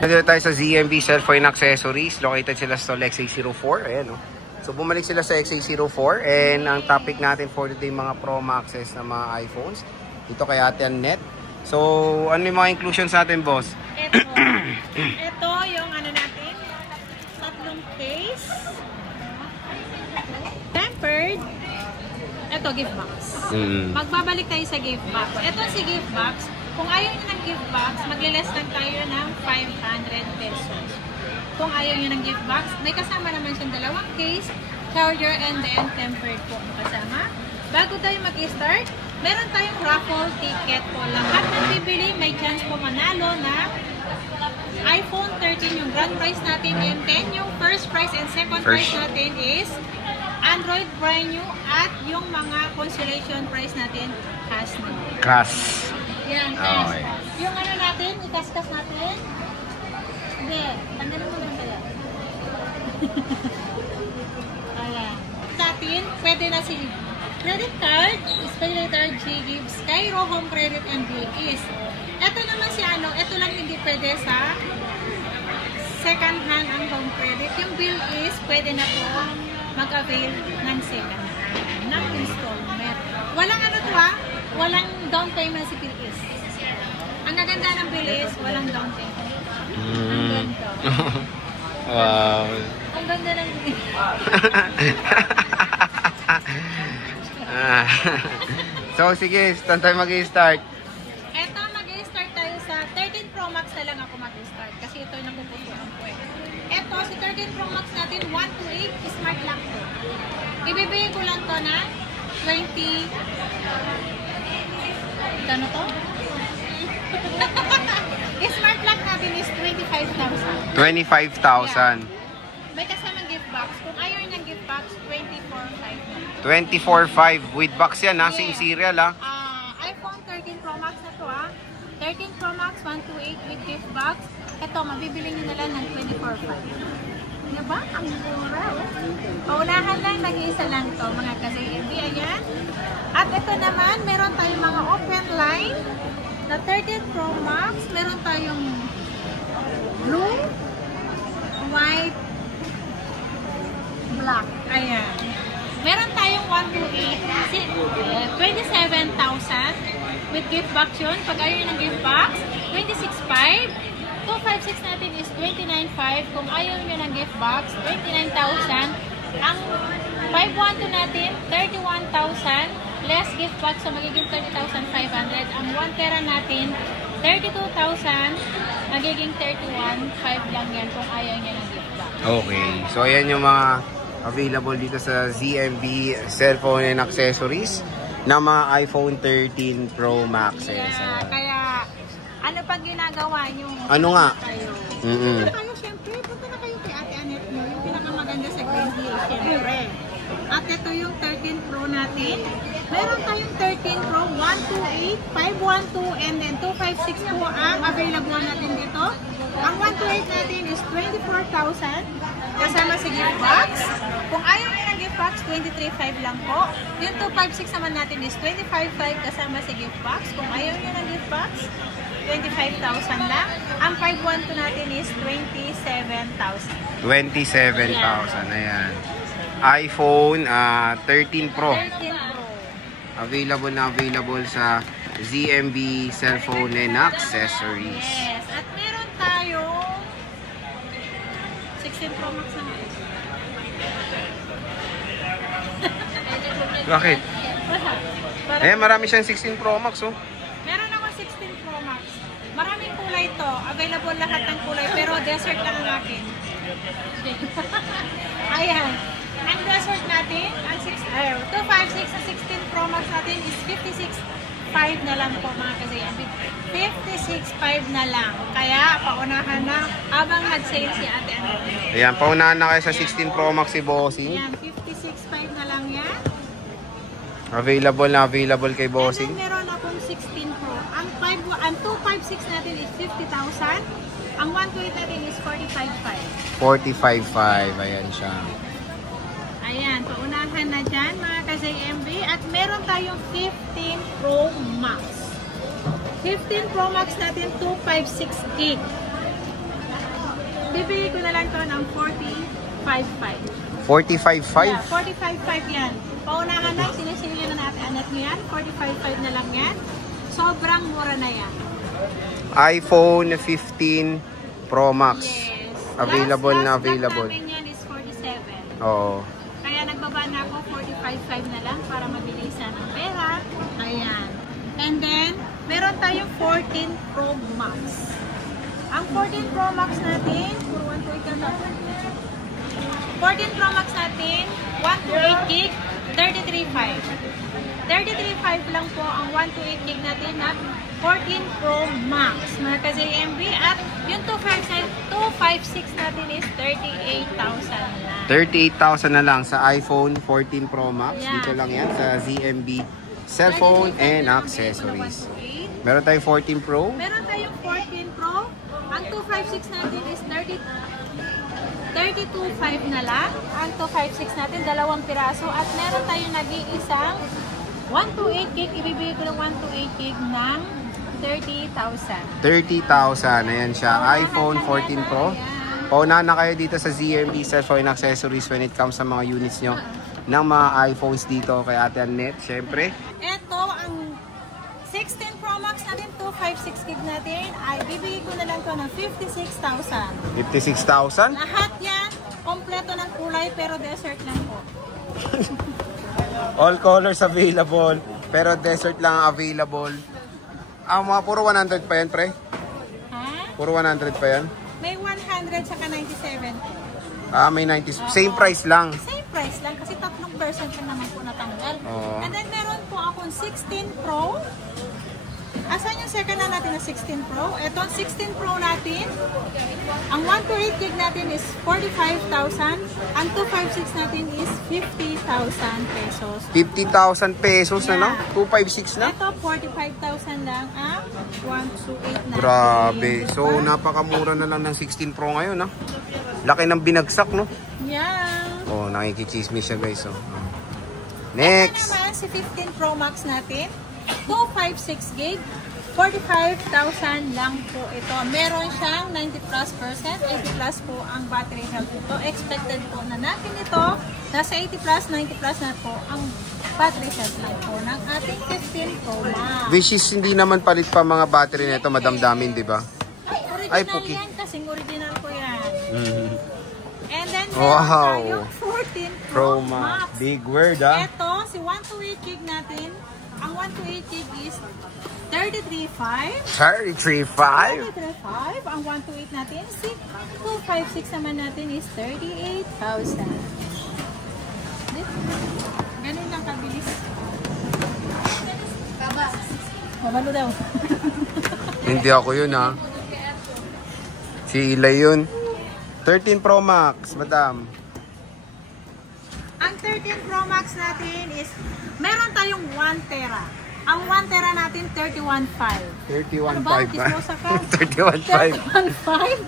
Nandito tayo sa ZMB Cellphone Accessories. Located sila sa XA04. Ayan, oh. So, bumalik sila sa XA04. And ang topic natin for today, mga Pro Maxes na mga iPhones. Dito kay Ate Annette. So, ano yung mga inclusions natin, boss? Ito yung ano natin, tatlong case. Tempered. Ito, gift box. Magbabalik tayo sa gift box. Ito si gift box. Kung ayaw nyo ng gift box, magle-less lang tayo ng 500 pesos. Kung ayaw nyo ng gift box, may kasama naman siyang dalawang case, charger, and then tempered po kasama. Bago tayo mag-start, meron tayong raffle ticket po. Lahat ng bibili, may chance po manalo na iPhone 13 yung grand prize natin, and then yung first prize and second prize natin is Android brand new, at yung mga consolation prize natin, cash na. Cash. Yan, cash. Okay. Yung ano natin, ikas-kas natin. Hindi, tanggalin mo lang kaya. Ayan. Natin, pwede na si credit card, special card, G-Gives, Cairo, Home Credit, and Bill-Is. Ito naman si ano, ito lang hindi pwede sa second hand ang home credit. Yung Bill-Is, pwede na po mag-avail ng second hand, ng installment. Walang ano to ha, walang down payment si Bill-Is. Ang gaganda ng Bill-Is, walang down payment. Ang ganda. Wow. Ang ganda ng Bill-Is. So, sige, saan tayo mag-i-start? Eto, mag-i-start tayo sa 13 Pro Max na lang ako mag-i-start kasi ito yung napupusuan ko eh. Eto, si 13 Pro Max natin, 128 smart lock to. Ibibigay ko lang to na 20... Gano to? Smart lock natin is 25,000. 25,000. May kasamang gift box. Kung ayaw ng gift box, 24,500. 24,500 with box yan ha, same serial ha. iPhone 13 Pro Max na to ha. 13 Pro Max 128 with gift box. Ito, mabibili nyo na lang ng 24,500. Diba? Ang mura. Paunahan lang, nag-iisa lang to mga ka-ZMB. Ayan. At ito naman, meron tayong mga open line na 13 Pro Max. Meron tayong blue, white, black. Ayan. Meron tayong 128, 27,000 with gift box yun. Pag ayaw ng gift box, 26,500. 256 natin is 29,500. Kung ayaw nyo ng gift box, 29,000. Ang 512 natin, 31,000. Less gift box, so magiging 30,500. Ang 1 tera natin, 32,000. Magiging 31,500 lang yan kung ayaw nyo ng gift box. Okay, so ayan yung mga available dito sa ZMB Cellphone and Accessories na mga iPhone 13 Pro Maxes. Yeah, kaya ano pag ginagawa nyo? Ano nga? Punta kayo, syempre, punta na kayo kay Ate Annette mo, yung pinakamaganda sa Green Hill, syempre. At ito yung 13 Pro natin. Meron tayong 13 Pro, 128, 512, and then 256 po ang available natin dito. Ang 128 natin is 24,000 kasama sa gift box. Kung ayaw nyo ng gift box, 23,500 lang po. Yung 256 naman natin is 25,500 kasama sa gift box. Kung ayaw nyo ng gift box, 25,000 lang. Ang 512 natin is 27,000. 27,000, ayan. iPhone 13 Pro. 13 Pro. Available sa ZMB Cellphone and Accessories. Yes. At meron tayong 16 Pro Max naman. Bakit? Eh, marami siyang 16 Pro Max, oh. Meron ako 16 Pro Max. Maraming kulay to. Available lahat ng kulay. Pero desert lang ang akin. Ayan. Ang desert natin, ang 256 sa 16 Pro Max natin is 56,500 na lang po mga ka-ZMB. 56,500 na lang. Kaya, paunahan na abang nag-sale si Ate Annette. Ayan, paunahan na kayo sa 16 Pro Max si Bossing. Ayan, 56,500 na lang yan. Available kay Bossing. And then, meron akong 16 Pro. Ang 256 natin is 50,000. Ang 128 natin is 45,500. 45,500. Ayan siya. Ayan, paunahan na dyan mga ka-ZMB. At meron tayong 15 Pro Max. 15 Pro Max natin, 256 gig. bibigay ko na lang to ng 45.5. 45.5? Yeah, 45.5 yan. Paunahan na, sinisingil na natin anak mo yan. 45.5 na lang yan. Sobrang mura na yan. iPhone 15 Pro Max. Yes. Available last na available. Last namin yan is 47. Oo. Kaya nagbaba na ako 45.5 na lang para mabilisan ang pera. Ayan. And then, meron tayong 14 Pro Max. Ang 14 Pro Max natin, 14 Pro Max natin, 128 gig, 33.5. 33.5 lang po ang 128 gig natin na 14 Pro Max, mga ka-JMB. At yung 256 natin is 38,000 lang. 38,000 na lang sa iPhone 14 Pro Max. Yeah. Dito lang yan sa ZMB Cellphone and Accessories. Meron tayong 14 Pro. Meron tayong 14 Pro. Ang 256 natin is 32.5 na lang. Ang 256 natin, dalawang piraso. At meron tayong nag-iisang 128 gig. Ibibigay ko ng 128 gig ng 30,000. 30,000. Ayan siya. iPhone 14 Pro. Paunahan na kayo dito sa ZMB Cellphone and Accessories when it comes sa mga units nyo ng mga iPhones dito kay Ate Annette. Siyempre. Ito, ang 16 Pro Max natin, 256 gig natin, ay bibigay ko na lang to ng 56,000. 56,000? Lahat yan, kompleto ng kulay, pero desert lang po. All colors available, pero desert lang ang available. Mga puro 100 pa yan, pre? Ha? Puro 100 pa yan? May 100 saka 97 po. May 90. Same price lang. Same price lang, kasi 3% lang naman po natanggal. Oo. And then meron po akong 16 Pro. Asan yung second na natin na 16 Pro? Ito, 16 Pro natin. Ang 128 gig natin is 45,000. Ang 256 natin is 50,000 pesos. 50,000 pesos na, no? 256 na? Ito, 45,000 lang ang 128 natin. Grabe. So, napakamura na lang ng 16 Pro ngayon, ha? Laki ng binagsak, no? Yeah. Oh, nakikichismis siya, guys. Oh. Next. Ito naman, si 15 Pro Max natin. 256 gig. 45,000 lang po ito. Meron siyang 90+%, 80+ po ang battery health ito. Expected po na natin ito. Nasa 80+, 90+ na po ang battery health lang po ng ating 15 Pro Max. Which is hindi naman palit pa mga battery nito, madamdamin, di ba? Ay, original Puki. yan, kasing original po yan. Mm-hmm. And then, meron tayong 14 Pro Max. Big word, ha? Ito, si 128 gig natin. Ang 128 gig is 33.5. 33.5? 33.5. Ang 128 natin, 256 naman natin is 38,000. Ganun lang kabilis. Mabalo daw. Hindi ako yun, ha? Si Ilay yun. 13 Pro Max, madam. Ang 13 Pro Max natin is, meron tayong 1 tera. Ang 1 tera natin, 31.5. 31.5 Ano ba? Kismosa ka? 31.5. 31.5?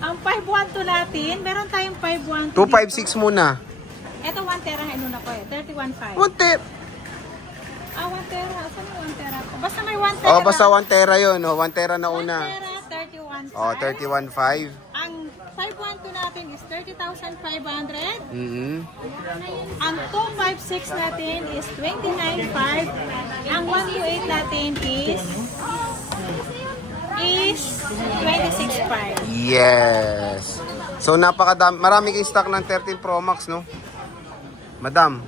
Ang 512 natin, meron tayong 512. 256 muna. Ito 1 tera, ano na ko eh, 31.5. 1 tera. 1 tera. Asan yung 1 tera ko? Basta may 1 tera. Oh, basta 1 tera yun. 1 tera na 1 una. tera, 31.5. Oh, 31.5. Ang 512 natin is 30,500. Ang 256 natin is 29.5. Ang 128 natin is 26.5. Yes. So, marami kayong stock ng 13 Pro Max, no? Madam,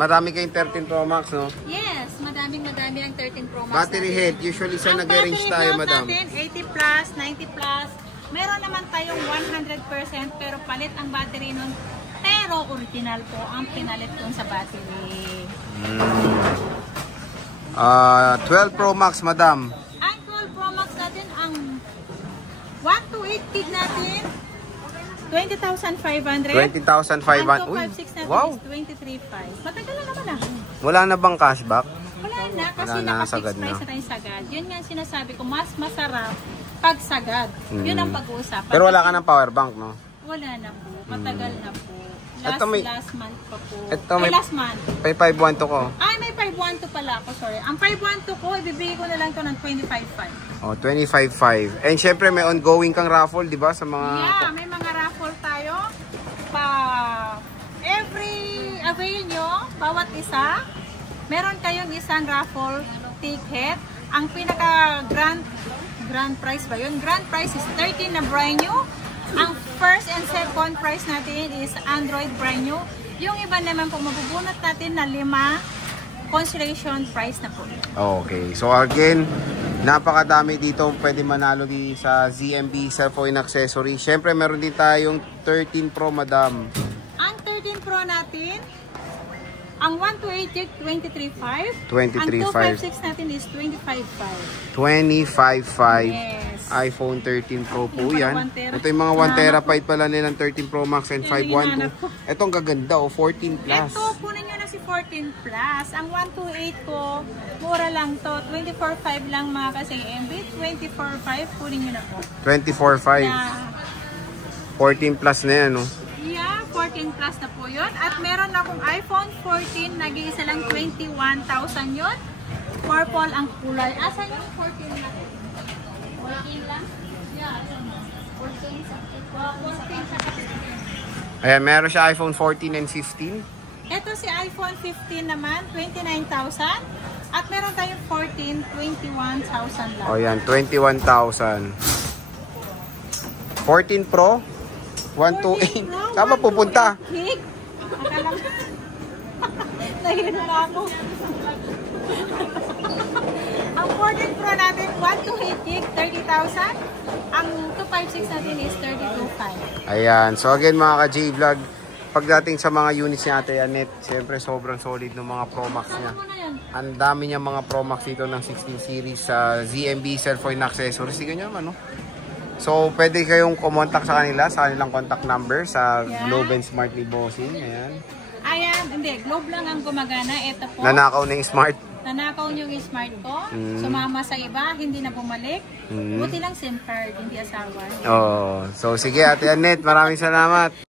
marami kayong 13 Pro Max, no? Yes, madami ang 13 Pro Max Battery natin. health, usually sa nag-range tayo, madam. Ang battery health natin, 80+, 90+. Meron naman tayong 100% pero palit ang battery nun. Pero original po ang pinalit dun sa battery. 12 Pro Max, madam. Ang 12 Pro Max natin, ang 128 gig natin, 20,500. 20,500. Ang Uy, 256 natin wow. is 23.5. Matagal na naman ah. Wala na bang cashback? Wala na, kasi Wala na, naka-fixed sagad price na. na tayong sagad. Yun nga sinasabi ko, mas masarap pag sagad. Yun ang pag-uusapan. Pero wala ka ng power bank, no? Wala na po. Matagal na po. Last month pa po. Last month. May 512 ko. Ay, may 512 pala ako, sorry. Ang 512 ko, ibibigay ko na lang to ng 25.5. Oh, 25.5. And syempre may ongoing kang raffle, di ba? Sa mga... Yeah, may mga raffle tayo. Every avail nyo, bawat isa, meron kayong isang raffle ticket. Ang pinaka grand prize ba yun? Grand prize is 13 na brand new. Ang first and second prize natin is Android brand new. Yung iba naman po mabubunot natin na 5 consolation prize na po. Okay. So again, napakadami dito pwede manalo sa ZMB Cellphone Accessories. Syempre meron din tayong 13 Pro, madam. Ang 13 Pro natin, ang 128 gig 23.5. 23.5. Ang 256 natin is 25.5. 25.5. Yes. iPhone 13 Pro po Yung yan. 1 tera. Ito yung mga 1 terabyte pala nilang 13 Pro Max and 512. Ito ang gaganda, 14 plus. Ito, kunin nyo na si 14 plus. Ang 128 ko, mura lang to. 24.5 lang mga kasi MB. 24.5, kunin nyo na po. 24.5. Yeah. 14 plus na yan, no? Yeah, 14 plus na po yun. At meron akong iPhone 14, nag-iisa lang 21,000 yun. Purple ang kulay. Asan yung 14 na? 14 lang? Yeah, 14 sa 14. Ayan, meron siya iPhone 14 and 15. Ito si iPhone 15 naman, 29,000. At meron tayong 14, 21,000 lang. O yan, 21,000. 14 Pro, 128. Saan ba pupunta? Gig? Akala ko. Nahirap na ako. Ang 14 Pro natin, 128 gig, 30,000. Ang 256 natin is 32,500. Ayan. So again mga ka-J-Vlog, pagdating sa mga units ni Ate Annette, siyempre sobrang solid ng mga Pro Max niya. Ang dami niya mga Pro Max dito ng 16 series sa ZMB Cellphone Accessories. Sige nyo naman, no? So, pwede kayong kumontak sa kanila, sa kanilang contact number, sa Globe and Smart ni Bossing. Ayan. Ayan, hindi. Globe lang ang gumagana. Ito po. Nanakaw na yung Smart. Nanakaw yung smart ko. Sumama sa iba, hindi na bumalik. Buti lang SIM card, hindi asawa. Oh, so sige Ate Annette, maraming salamat.